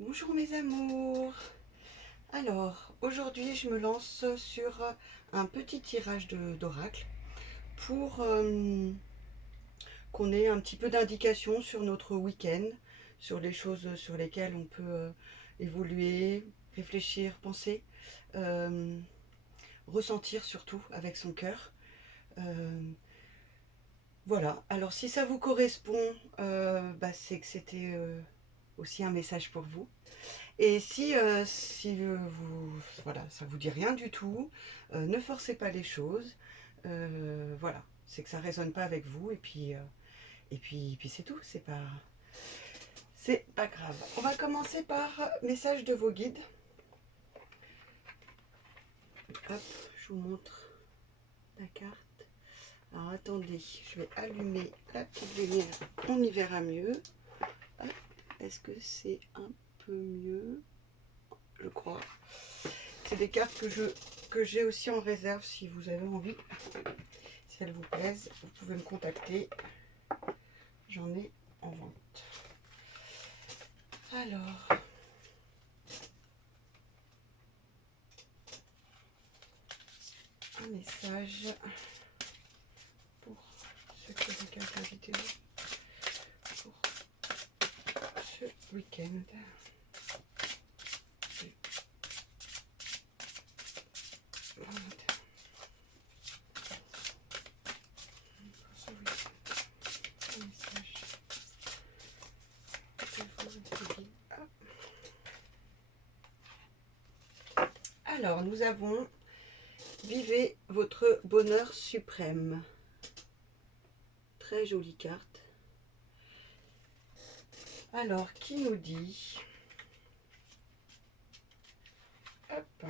Bonjour mes amours. Alors aujourd'hui je me lance sur un petit tirage d'oracle pour qu'on ait un petit peu d'indication sur notre week-end, sur les choses sur lesquelles on peut évoluer, réfléchir, penser, euh, ressentir surtout avec son cœur. Euh, voilà, alors si ça vous correspond, c'est que c'était aussi un message pour vous. Et si voilà, ça vous dit rien du tout, ne forcez pas les choses. Voilà, c'est que ça résonne pas avec vous et puis c'est tout. C'est pas grave. On va commencer par message de vos guides. Hop, je vous montre la carte. Alors attendez, je vais allumer la petite lumière. On y verra mieux. Est-ce que c'est un peu mieux? Je crois. C'est des cartes que j'ai aussi en réserve si vous avez envie. Si elles vous plaisent, vous pouvez me contacter. J'en ai en vente. Alors, un message pour ceux qui regardent la vidéo pour ce week-end. Alors, nous avons vivez votre bonheur suprême. Très jolie carte. Alors, qui nous dit? Hop.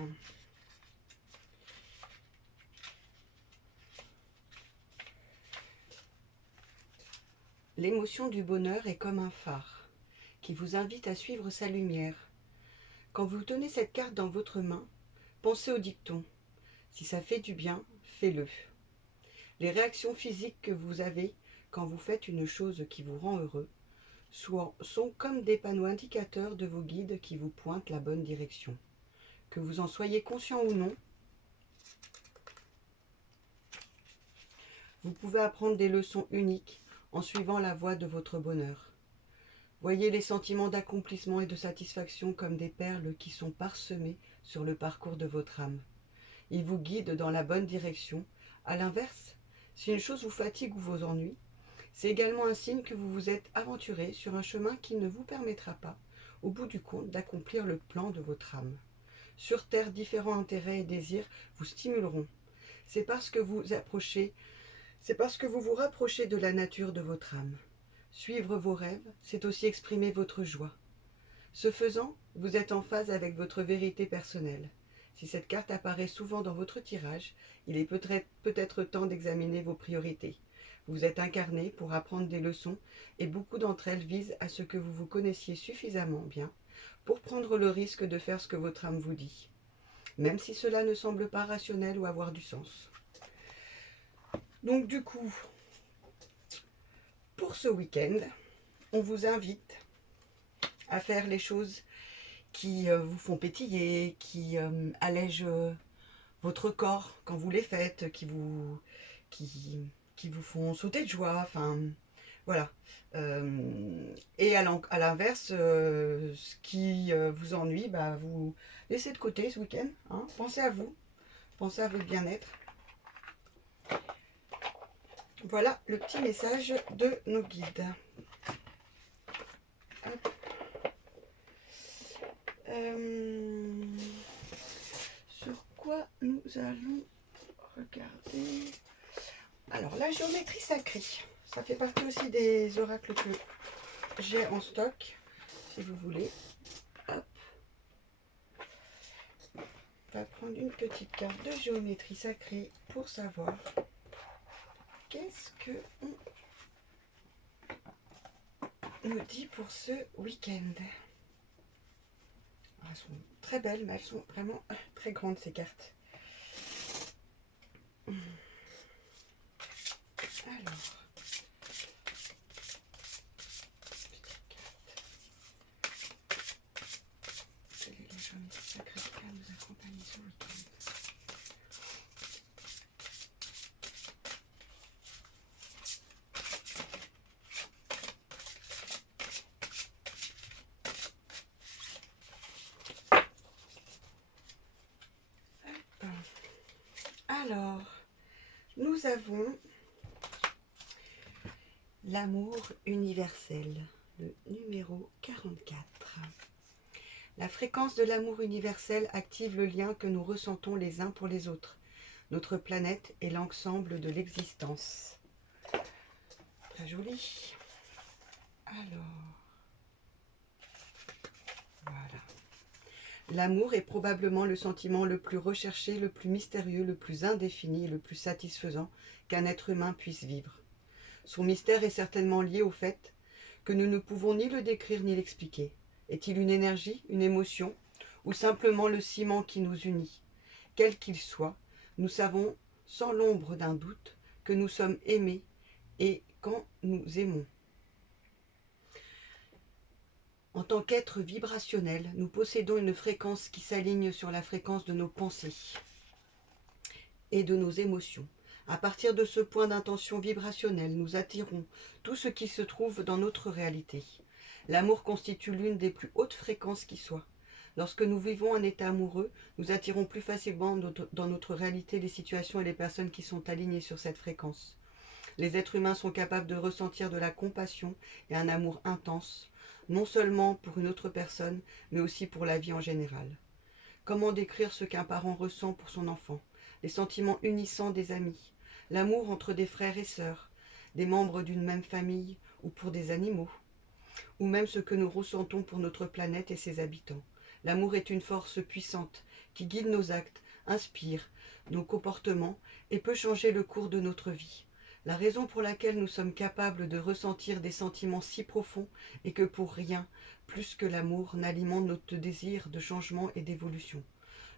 L'émotion du bonheur est comme un phare qui vous invite à suivre sa lumière. Quand vous tenez cette carte dans votre main, pensez au dicton. Si ça fait du bien, fais-le. Les réactions physiques que vous avez quand vous faites une chose qui vous rend heureux sont comme des panneaux indicateurs de vos guides qui vous pointent la bonne direction. Que vous en soyez conscient ou non, vous pouvez apprendre des leçons uniques en suivant la voie de votre bonheur. Voyez les sentiments d'accomplissement et de satisfaction comme des perles qui sont parsemées sur le parcours de votre âme. Ils vous guident dans la bonne direction. A l'inverse, si une chose vous fatigue ou vous ennuie, c'est également un signe que vous vous êtes aventuré sur un chemin qui ne vous permettra pas, au bout du compte, d'accomplir le plan de votre âme. Sur Terre, différents intérêts et désirs vous stimuleront. C'est parce que vous vous rapprochez de la nature de votre âme. Suivre vos rêves, c'est aussi exprimer votre joie. Ce faisant, vous êtes en phase avec votre vérité personnelle. Si cette carte apparaît souvent dans votre tirage, il est peut-être temps d'examiner vos priorités. Vous êtes incarné pour apprendre des leçons et beaucoup d'entre elles visent à ce que vous vous connaissiez suffisamment bien pour prendre le risque de faire ce que votre âme vous dit, même si cela ne semble pas rationnel ou avoir du sens. Donc du coup, pour ce week-end, on vous invite à faire les choses qui vous font pétiller, qui allègent votre corps quand vous les faites, qui vous font sauter de joie, enfin voilà. Et à l'inverse, ce qui vous ennuie, vous laissez de côté ce week-end. Hein. Pensez à vous, pensez à votre bien-être. Voilà le petit message de nos guides. Sur quoi nous allons regarder? Alors, la géométrie sacrée, ça fait partie aussi des oracles que j'ai en stock, si vous voulez. Hop. On va prendre une petite carte de géométrie sacrée pour savoir qu'est-ce que on nous dit pour ce week-end. Elles sont très belles, mais elles sont vraiment très grandes, ces cartes. Alors, nous avons l'amour universel, le numéro 44. La fréquence de l'amour universel active le lien que nous ressentons les uns pour les autres, notre planète et l'ensemble de l'existence. Très joli. Alors, voilà. L'amour est probablement le sentiment le plus recherché, le plus mystérieux, le plus indéfini et le plus satisfaisant qu'un être humain puisse vivre. Son mystère est certainement lié au fait que nous ne pouvons ni le décrire ni l'expliquer. Est-il une énergie, une émotion, ou simplement le ciment qui nous unit? Quel qu'il soit, nous savons sans l'ombre d'un doute que nous sommes aimés et quand nous aimons. En tant qu'être vibrationnel, nous possédons une fréquence qui s'aligne sur la fréquence de nos pensées et de nos émotions. À partir de ce point d'intention vibrationnelle, nous attirons tout ce qui se trouve dans notre réalité. L'amour constitue l'une des plus hautes fréquences qui soit. Lorsque nous vivons un état amoureux, nous attirons plus facilement dans notre réalité les situations et les personnes qui sont alignées sur cette fréquence. Les êtres humains sont capables de ressentir de la compassion et un amour intense, non seulement pour une autre personne, mais aussi pour la vie en général. Comment décrire ce qu'un parent ressent pour son enfant? Les sentiments unissants des amis, l'amour entre des frères et sœurs, des membres d'une même famille ou pour des animaux, ou même ce que nous ressentons pour notre planète et ses habitants. L'amour est une force puissante qui guide nos actes, inspire nos comportements et peut changer le cours de notre vie. La raison pour laquelle nous sommes capables de ressentir des sentiments si profonds est que pour rien, plus que l'amour, n'alimente notre désir de changement et d'évolution.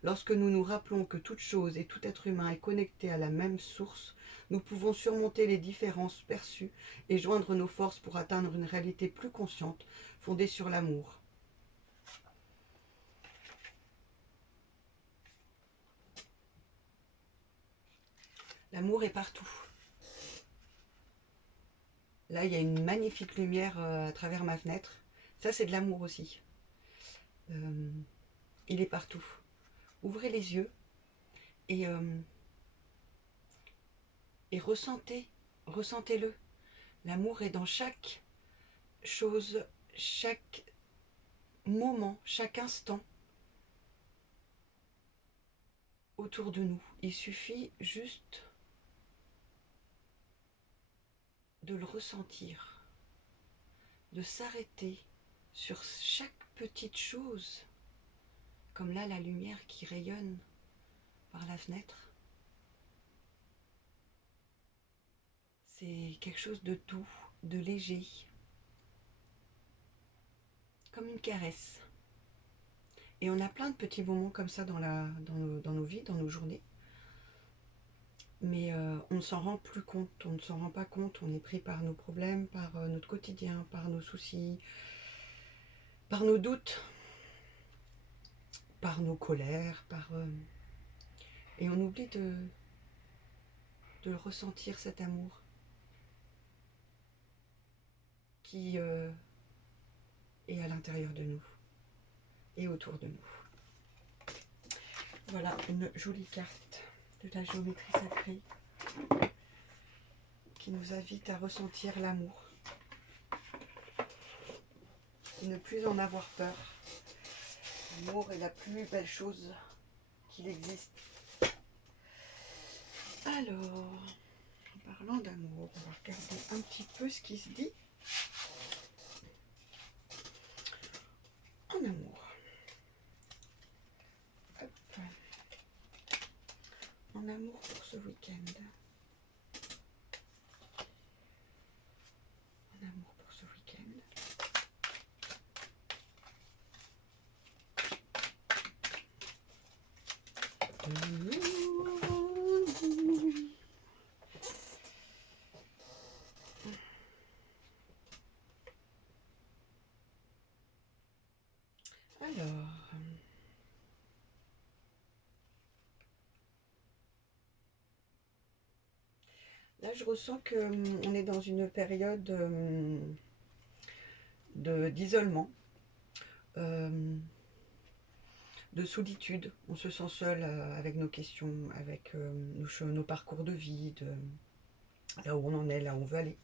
Lorsque nous nous rappelons que toute chose et tout être humain est connecté à la même source, nous pouvons surmonter les différences perçues et joindre nos forces pour atteindre une réalité plus consciente, fondée sur l'amour. L'amour est partout. Là, il y a une magnifique lumière à travers ma fenêtre. Ça, c'est de l'amour aussi. Il est partout. Ouvrez les yeux et ressentez-le. L'amour est dans chaque chose, chaque moment, chaque instant autour de nous. Il suffit juste de le ressentir, de s'arrêter sur chaque petite chose, comme là la lumière qui rayonne par la fenêtre. C'est quelque chose de doux, de léger, comme une caresse. Et on a plein de petits moments comme ça dans nos vies, dans nos journées. Mais on ne s'en rend plus compte, on ne s'en rend pas compte, on est pris par nos problèmes, par notre quotidien, par nos soucis, par nos doutes, par nos colères, et on oublie de ressentir cet amour qui est à l'intérieur de nous et autour de nous. Voilà une jolie carte de la géométrie sacrée qui nous invite à ressentir l'amour, ne plus en avoir peur. L'amour est la plus belle chose qu'il existe. Alors, en parlant d'amour, on va regarder un petit peu ce qui se dit en amour. Hop. En amour pour ce week-end. En amour pour ce week-end. Alors, là je ressens qu'on est dans une période d'isolement. de solitude. On se sent seul avec nos questions, avec nos parcours de vie, là où on en est, là où on veut aller.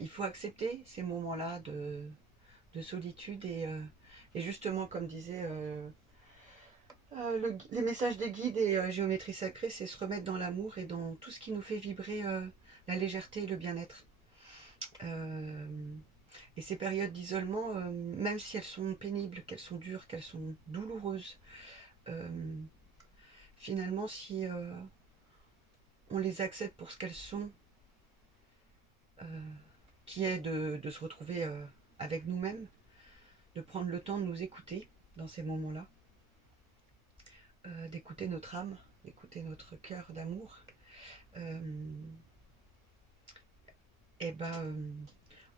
Il faut accepter ces moments-là de solitude et justement, comme disait les messages des guides et géométrie sacrée, c'est se remettre dans l'amour et dans tout ce qui nous fait vibrer la légèreté et le bien-être. Et ces périodes d'isolement, même si elles sont pénibles, qu'elles sont dures, qu'elles sont douloureuses, finalement, si on les accepte pour ce qu'elles sont, qui est de se retrouver avec nous-mêmes, de prendre le temps de nous écouter dans ces moments-là, d'écouter notre âme, d'écouter notre cœur d'amour, et ben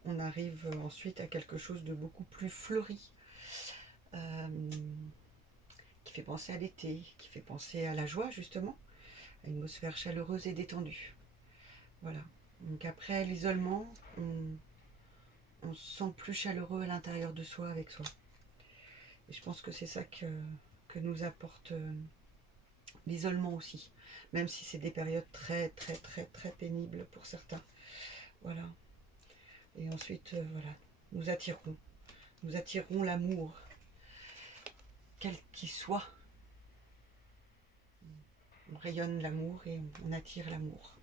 on arrive ensuite à quelque chose de beaucoup plus fleuri, qui fait penser à l'été, qui fait penser à la joie justement, à une atmosphère chaleureuse et détendue. Voilà. Donc après l'isolement, on se sent plus chaleureux à l'intérieur de soi, avec soi. Et je pense que c'est ça que nous apporte l'isolement aussi, même si c'est des périodes très très très très pénibles pour certains. Voilà. Et ensuite, voilà, nous attirerons l'amour, quel qu'il soit. On rayonne l'amour et on attire l'amour.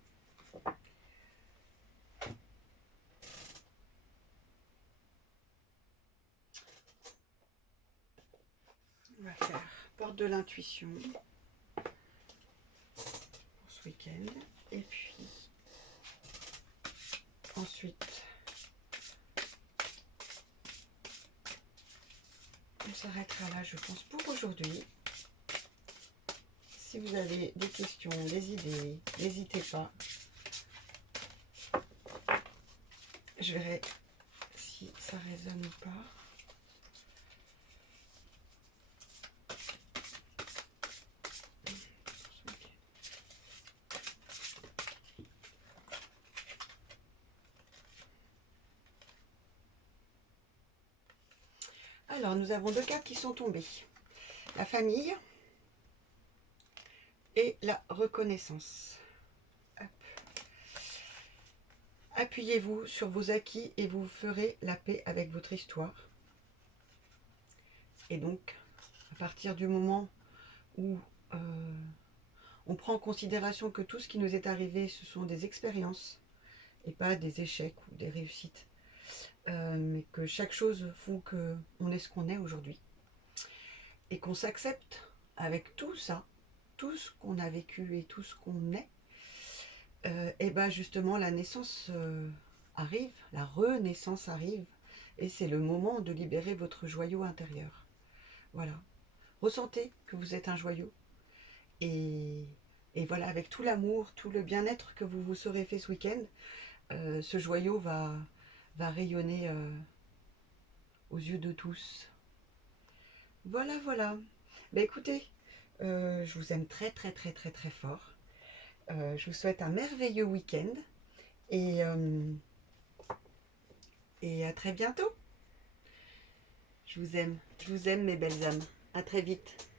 On va faire porte de l'intuition pour ce week-end. Et puis, ensuite, on s'arrêtera là, je pense, pour aujourd'hui. Si vous avez des questions, des idées, n'hésitez pas. Je verrai si ça résonne ou pas. Alors, nous avons deux cartes qui sont tombées. La famille et la reconnaissance. Hop. Appuyez-vous sur vos acquis et vous ferez la paix avec votre histoire. Et donc, à partir du moment où on prend en considération que tout ce qui nous est arrivé, ce sont des expériences et pas des échecs ou des réussites, mais que chaque chose fait qu'on est ce qu'on est aujourd'hui, et qu'on s'accepte avec tout ça, tout ce qu'on a vécu et tout ce qu'on est, et bien justement la naissance arrive, la renaissance arrive, et c'est le moment de libérer votre joyau intérieur. Voilà. Ressentez que vous êtes un joyau, et voilà, avec tout l'amour, tout le bien-être que vous vous serez fait ce week-end, ce joyau va rayonner aux yeux de tous. Voilà, voilà. Ben écoutez, je vous aime très très très très très fort. Je vous souhaite un merveilleux week-end et à très bientôt. Je vous aime mes belles âmes. À très vite.